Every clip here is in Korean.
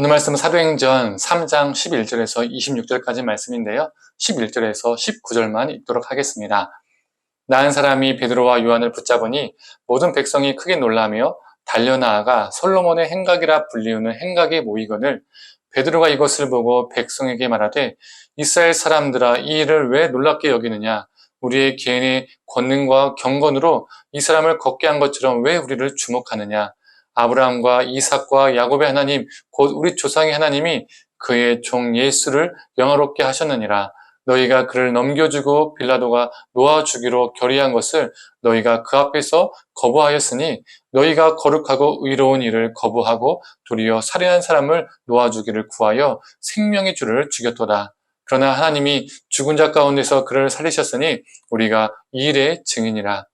오늘 말씀은 사도행전 3장 11절에서 26절까지 말씀인데요. 11절에서 19절만 읽도록 하겠습니다. 나은 사람이 베드로와 요한을 붙잡으니 모든 백성이 크게 놀라며 달려나아가 솔로몬의 행각이라 불리우는 행각에 모이거늘 베드로가 이것을 보고 백성에게 말하되 이스라엘 사람들아 이 일을 왜 놀랍게 여기느냐 우리의 개인의 권능과 경건으로 이 사람을 걷게 한 것처럼 왜 우리를 주목하느냐 아브라함과 이삭과 야곱의 하나님 곧 우리 조상의 하나님이 그의 종 예수를 영화롭게 하셨느니라. 너희가 그를 넘겨주고 빌라도가 놓아주기로 결의한 것을 너희가 그 앞에서 거부하였으니 너희가 거룩하고 의로운 일을 거부하고 도리어 살인한 사람을 놓아주기를 구하여 생명의 주를 죽였도다. 그러나 하나님이 죽은 자 가운데서 그를 살리셨으니 우리가 이 일의 증인이라.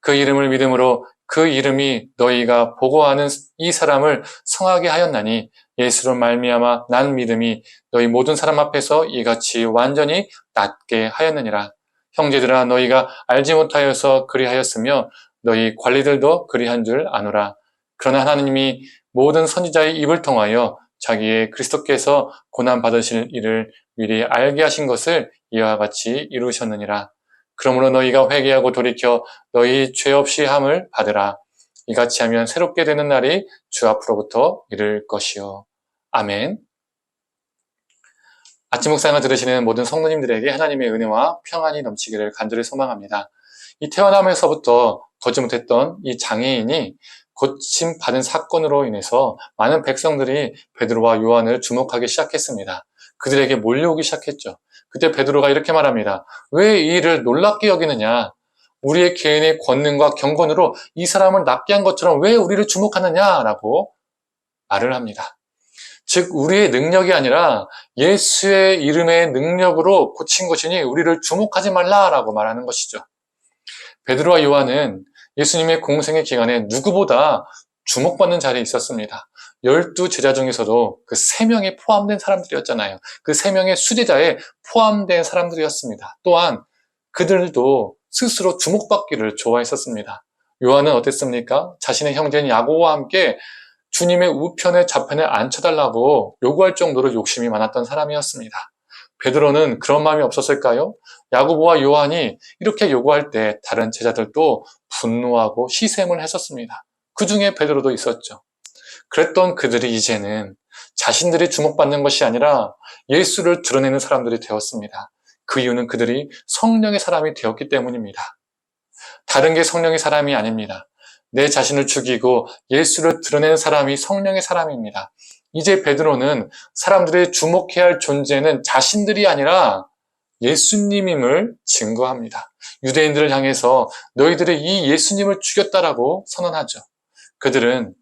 그 이름을 믿음으로 그 이름이 너희가 보고하는 이 사람을 성하게 하였나니 예수로 말미암아 난 믿음이 너희 모든 사람 앞에서 이같이 완전히 낫게 하였느니라. 형제들아 너희가 알지 못하여서 그리하였으며 너희 관리들도 그리한 줄 아노라. 그러나 하나님이 모든 선지자의 입을 통하여 자기의 그리스도께서 고난 받으실 일을 미리 알게 하신 것을 이와 같이 이루셨느니라. 그러므로 너희가 회개하고 돌이켜 너희 죄 없이 함을 받으라. 이같이 하면 새롭게 되는 날이 주 앞으로부터 이를 것이요. 아멘. 아침 묵상을 들으시는 모든 성도님들에게 하나님의 은혜와 평안이 넘치기를 간절히 소망합니다. 이 태어나면서부터 걷지 못했던 이 장애인이 고침받은 사건으로 인해서 많은 백성들이 베드로와 요한을 주목하기 시작했습니다. 그들에게 몰려오기 시작했죠. 그때 베드로가 이렇게 말합니다. 왜 이 일을 놀랍게 여기느냐? 우리의 개인의 권능과 경건으로 이 사람을 낫게 한 것처럼 왜 우리를 주목하느냐라고 말을 합니다. 즉 우리의 능력이 아니라 예수의 이름의 능력으로 고친 것이니 우리를 주목하지 말라라고 말하는 것이죠. 베드로와 요한은 예수님의 공생의 기간에 누구보다 주목받는 자리에 있었습니다. 12제자 중에서도 그 3명이 포함된 사람들이었잖아요. 그 3명의 수제자에 포함된 사람들이었습니다. 또한 그들도 스스로 주목받기를 좋아했었습니다. 요한은 어땠습니까? 자신의 형제인 야고보와 함께 주님의 우편에 좌편에 앉혀달라고 요구할 정도로 욕심이 많았던 사람이었습니다. 베드로는 그런 마음이 없었을까요? 야고보와 요한이 이렇게 요구할 때 다른 제자들도 분노하고 시샘을 했었습니다. 그 중에 베드로도 있었죠. 그랬던 그들이 이제는 자신들이 주목받는 것이 아니라 예수를 드러내는 사람들이 되었습니다. 그 이유는 그들이 성령의 사람이 되었기 때문입니다. 다른 게 성령의 사람이 아닙니다. 내 자신을 죽이고 예수를 드러내는 사람이 성령의 사람입니다. 이제 베드로는 사람들이 주목해야 할 존재는 자신들이 아니라 예수님임을 증거합니다. 유대인들을 향해서 너희들이 이 예수님을 죽였다라고 선언하죠. 그들은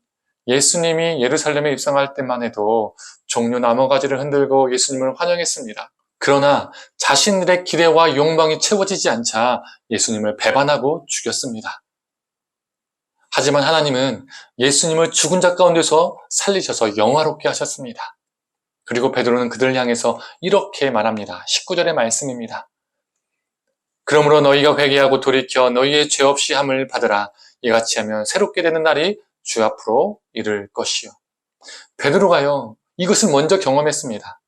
예수님이 예루살렘에 입성할 때만 해도 종려 나무가지를 흔들고 예수님을 환영했습니다. 그러나 자신들의 기대와 욕망이 채워지지 않자 예수님을 배반하고 죽였습니다. 하지만 하나님은 예수님을 죽은 자 가운데서 살리셔서 영화롭게 하셨습니다. 그리고 베드로는 그들을 향해서 이렇게 말합니다. 19절의 말씀입니다. 그러므로 너희가 회개하고 돌이켜 너희의 죄 없이 함을 받으라. 이같이 하면 새롭게 되는 날이 주 앞으로 이를 것이요. 베드로가요, 이것을 먼저 경험했습니다.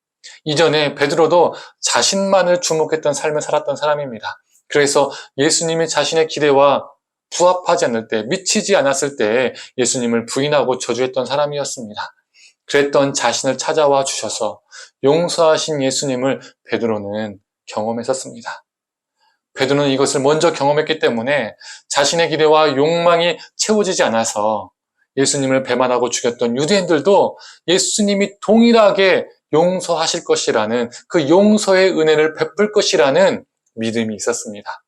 이전에 베드로도 자신만을 주목했던 삶을 살았던 사람입니다. 그래서 예수님이 자신의 기대와 부합하지 않을 때, 미치지 않았을 때 예수님을 부인하고 저주했던 사람이었습니다. 그랬던 자신을 찾아와 주셔서 용서하신 예수님을 베드로는 경험했었습니다. 베드로는 이것을 먼저 경험했기 때문에 자신의 기대와 욕망이 채워지지 않아서 예수님을 배반하고 죽였던 유대인들도 예수님이 동일하게 용서하실 것이라는 그 용서의 은혜를 베풀 것이라는 믿음이 있었습니다.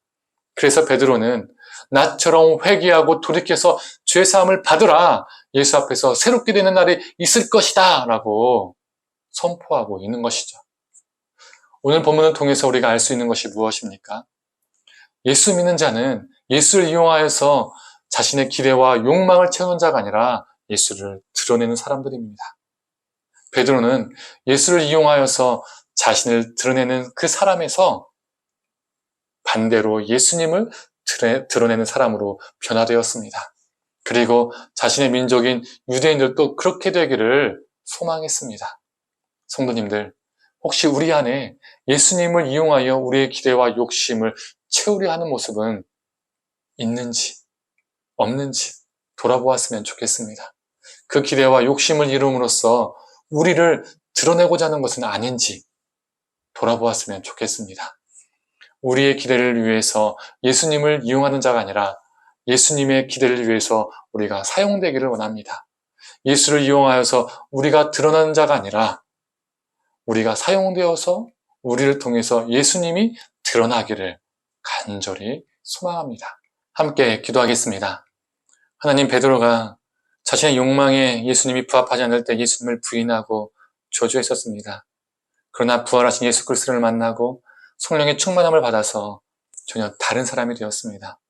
그래서 베드로는 나처럼 회개하고 돌이켜서 죄사함을 받으라. 예수 앞에서 새롭게 되는 날이 있을 것이다 라고 선포하고 있는 것이죠. 오늘 본문을 통해서 우리가 알 수 있는 것이 무엇입니까? 예수 믿는 자는 예수를 이용하여서 자신의 기대와 욕망을 채우는 자가 아니라 예수를 드러내는 사람들입니다. 베드로는 예수를 이용하여서 자신을 드러내는 그 사람에서 반대로 예수님을 드러내는 사람으로 변화되었습니다. 그리고 자신의 민족인 유대인들도 그렇게 되기를 소망했습니다. 성도님들, 혹시 우리 안에 예수님을 이용하여 우리의 기대와 욕심을 채우려 하는 모습은 있는지 없는지 돌아보았으면 좋겠습니다. 그 기대와 욕심을 이룸으로써 우리를 드러내고자 하는 것은 아닌지 돌아보았으면 좋겠습니다. 우리의 기대를 위해서 예수님을 이용하는 자가 아니라 예수님의 기대를 위해서 우리가 사용되기를 원합니다. 예수를 이용하여서 우리가 드러나는 자가 아니라 우리가 사용되어서 우리를 통해서 예수님이 드러나기를 간절히 소망합니다. 함께 기도하겠습니다. 하나님, 베드로가 자신의 욕망에 예수님이 부합하지 않을 때 예수님을 부인하고 저주했었습니다. 그러나 부활하신 예수 그리스도를 만나고 성령의 충만함을 받아서 전혀 다른 사람이 되었습니다.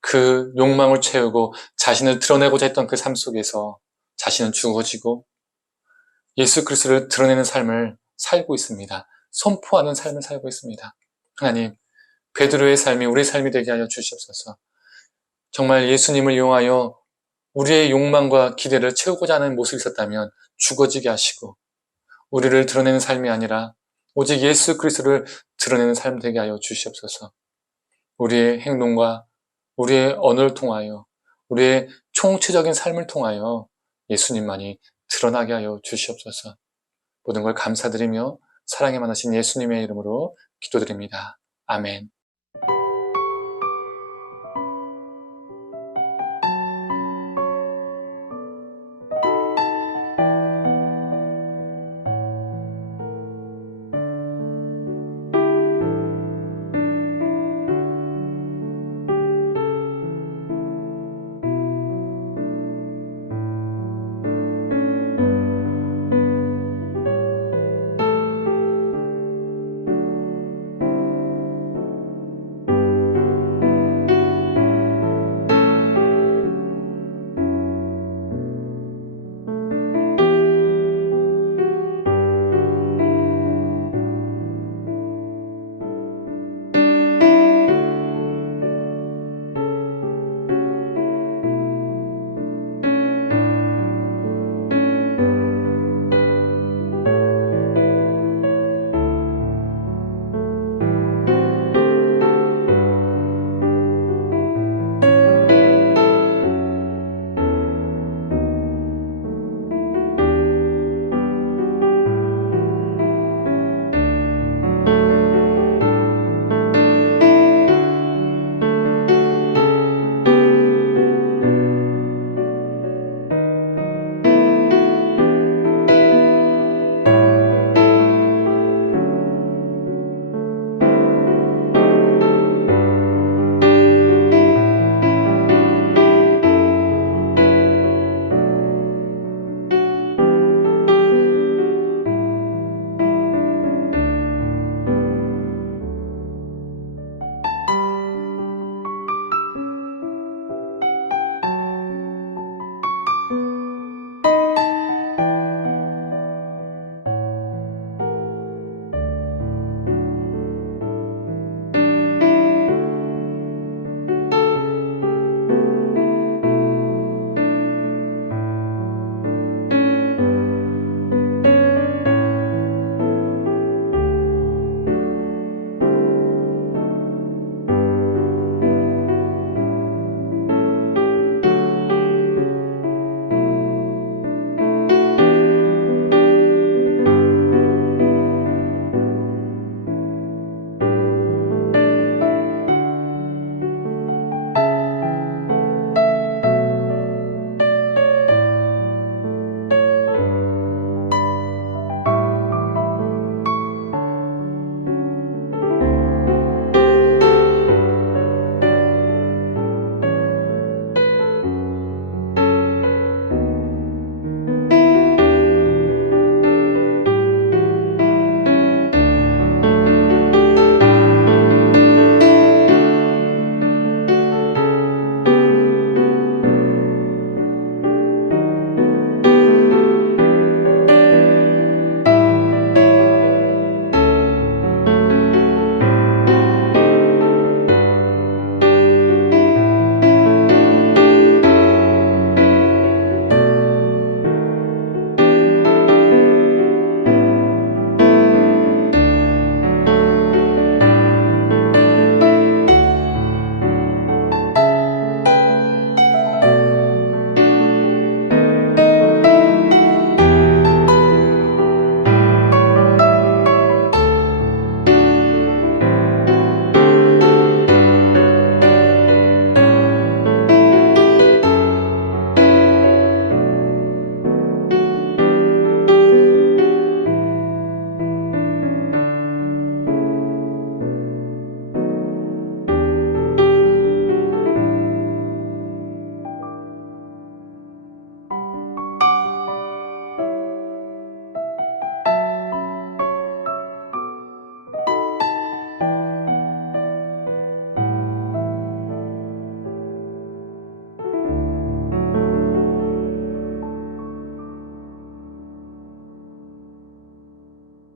그 욕망을 채우고 자신을 드러내고자 했던 그 삶 속에서 자신은 죽어지고 예수 그리스도를 드러내는 삶을 살고 있습니다. 선포하는 삶을 살고 있습니다. 하나님, 베드로의 삶이 우리의 삶이 되게 하여 주시옵소서. 정말 예수님을 이용하여 우리의 욕망과 기대를 채우고자 하는 모습이 있었다면 죽어지게 하시고 우리를 드러내는 삶이 아니라 오직 예수 그리스도를 드러내는 삶 되게 하여 주시옵소서. 우리의 행동과 우리의 언어를 통하여 우리의 총체적인 삶을 통하여 예수님만이 드러나게 하여 주시옵소서. 모든 걸 감사드리며 사랑에 많으신 예수님의 이름으로 기도드립니다. 아멘.